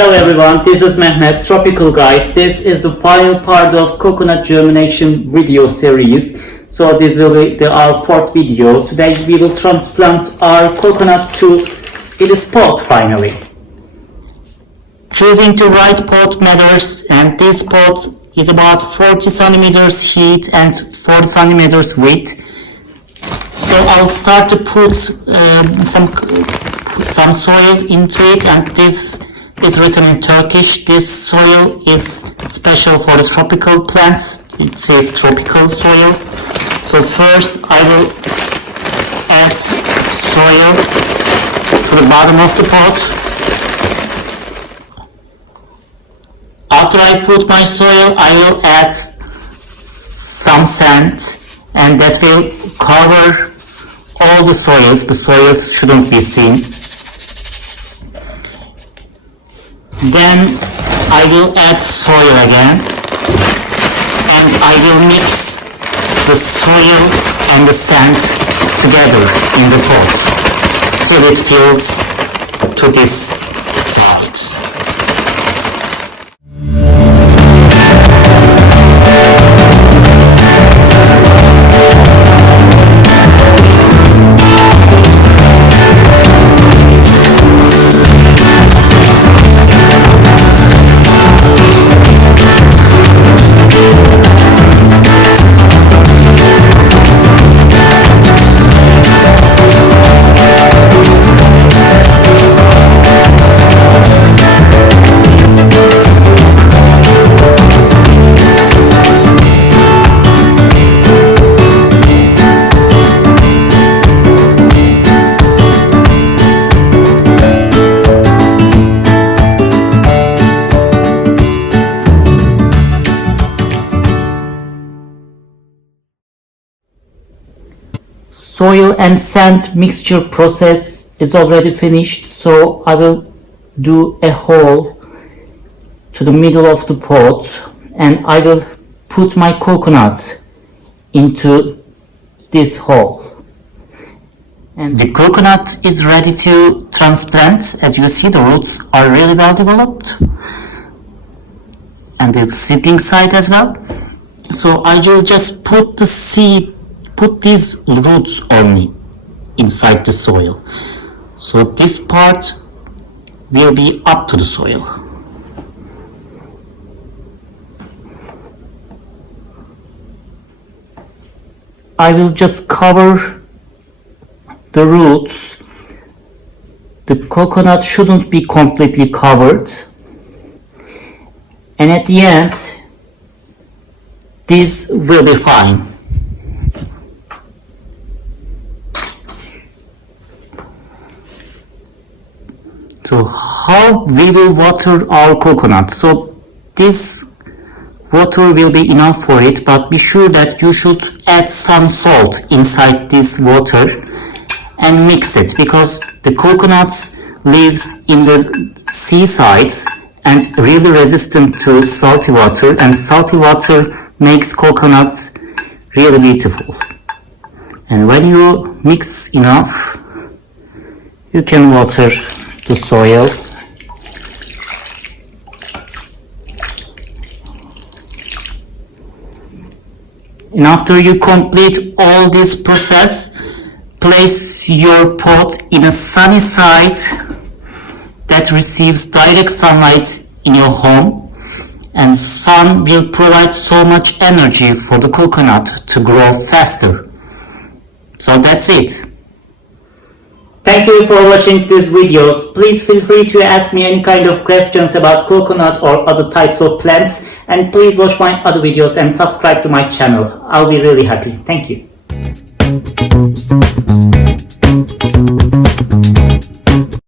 Hello everyone, this is Mehmet, Tropical Guide. This is the final part of coconut germination video series. So this will be our fourth video. Today we will transplant our coconut to its pot finally. Choosing the right pot matters, and this pot is about 40 centimeters height and 40 centimeters width. So I'll start to put some soil into it, and this is written in Turkish. This soil is special for the tropical plants. It says tropical soil. So first I will add soil to the bottom of the pot. After I put my soil, I will add some sand, and that will cover all the soils. The soils shouldn't be seen. Then I will add soil again, and I will mix the soil and the sand together in the pot till it fills to this size. Soil and sand mixture process is already finished, so I will do a hole to the middle of the pot, and I will put my coconut into this hole. And the coconut is ready to transplant. As you see, the roots are really well developed, and the seedling side as well. So I will just put these roots only inside the soil. So this part will be up to the soil. I will just cover the roots. The coconut shouldn't be completely covered. And at the end, this will be fine. So how we will water our coconut? So this water will be enough for it, but be sure that you should add some salt inside this water and mix it, because the coconut lives in the seasides and really resistant to salty water, and salty water makes coconuts really beautiful. And when you mix enough, you can water the soil. And after you complete all this process, place your pot in a sunny side that receives direct sunlight in your home, and sun will provide so much energy for the coconut to grow faster. So that's it. Thank you for watching these videos. Please feel free to ask me any kind of questions about coconut or other types of plants, and please watch my other videos and subscribe to my channel. I'll be really happy. Thank you.